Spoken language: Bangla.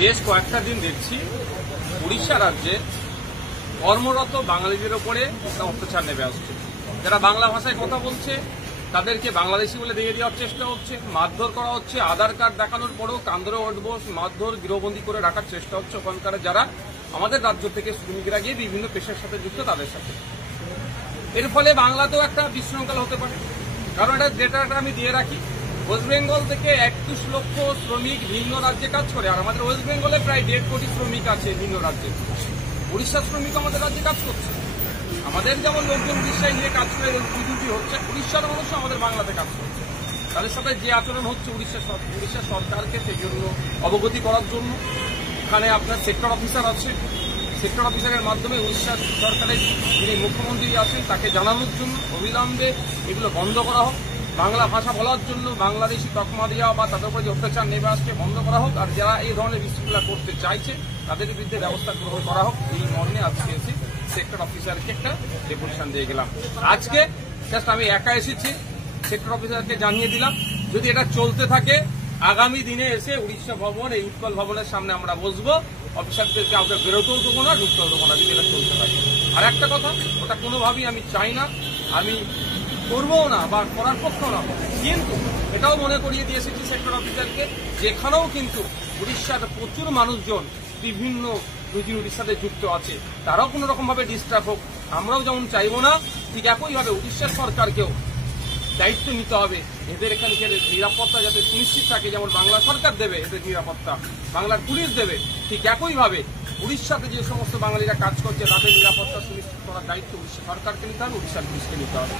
বেশ কয়েকটা দিন দেখছি উড়িষ্যা রাজ্যে কর্মরত বাঙালিদের ওপরে একটা অত্যাচার নেমে আসছে। যারা বাংলা ভাষায় কথা বলছে তাদেরকে বাংলাদেশি বলে দিয়ে দেওয়ার চেষ্টা হচ্ছে, মারধর করা হচ্ছে, আধার কার্ড দেখানোর পরেও কান্দরে উঠবো, মারধর গৃহবন্দী করে রাখার চেষ্টা হচ্ছে ওখানকার যারা আমাদের রাজ্য থেকে শ্রমিকরা গিয়ে বিভিন্ন পেশার সাথে যুক্ত তাদের সাথে। এর ফলে বাংলাতেও একটা বিশৃঙ্খলা হতে পারে। কারণ এটা ডেটাটা আমি দিয়ে রাখি, ওয়েস্ট বেঙ্গল থেকে 21 লক্ষ শ্রমিক ভিন্ন রাজ্যে কাজ করে, আর আমাদের ওয়েস্ট বেঙ্গলে প্রায় 1.5 কোটি শ্রমিক আছে ভিন্ন রাজ্যে। উড়িষ্যার শ্রমিক আমাদের রাজ্যে কাজ করছে। আমাদের যেমন লোকজন উড়িষ্যায় গিয়ে কাজ করে ডিউটি হচ্ছে, উড়িষ্যার মানুষ আমাদের বাংলাতে কাজ করছে। তাদের সাথে যে আচরণ হচ্ছে উড়িষ্যা সরকারকে সেই জন্য অবগতি করার জন্য এখানে আপনার সেক্টর অফিসার আছে, সেক্টর অফিসারের মাধ্যমে উড়িষ্যা সরকারের যিনি মুখ্যমন্ত্রী আছেন তাকে জানানোর জন্য অবিলম্বে এগুলো বন্ধ করা হোক, বাংলা ভাষা বলার জন্য বাংলাদেশি তকমা দেওয়া বা তাদের উপরে যে অত্যাচার নেমে আসছে বন্ধ করা হোক, আর যারা এই ধরনের বিশৃঙ্খলা করতে চাইছে তাদের বিরুদ্ধে ব্যবস্থা গ্রহণ করা হোক। এই মর্মে আজকে এসে সেক্টর অফিসারকে একটা ডেপুটেশন দিয়ে গেলাম। আজকে জাস্ট আমি একা এসেছি, সেক্টর অফিসারকে জানিয়ে দিলাম যদি এটা চলতে থাকে আগামী দিনে এসে উড়িষ্যা ভবন, এই উৎকল ভবনের সামনে আমরা বসবো, অফিসারদেরকে আমরা বেরোতেও দেবো না, ঢুকতেও দেবো না যদি এটা চলতে থাকে। আর একটা কথা, ওটা কোনোভাবেই আমি চাই না, আমি করবো না বা করার পক্ষেও না, কিন্তু এটাও মনে করিয়ে দিয়ে এসেছি সেক্টর অফিসারকে যেখানেও কিন্তু উড়িষ্যার প্রচুর মানুষজন বিভিন্ন রুজি উড়িষ্যাতে যুক্ত আছে, তারাও কোনো রকম ভাবে ডিস্টার্ব হোক আমরাও যেমন চাইবো না, ঠিক একইভাবে উড়িষ্যার সরকারকেও দায়িত্ব নিতে হবে এদের এখানকার নিরাপত্তা যাতে সুনিশ্চিত থাকে। যেমন বাংলা সরকার দেবে এদের নিরাপত্তা, বাংলার পুলিশ দেবে, ঠিক একইভাবে উড়িষ্যাতে যে সমস্ত বাঙালিরা কাজ করছে তাদের নিরাপত্তা সুনিশ্চিত করার দায়িত্ব উড়িষ্যা সরকারকে নিতে হবে, উড়িষ্যার পুলিশকে নিতে হবে।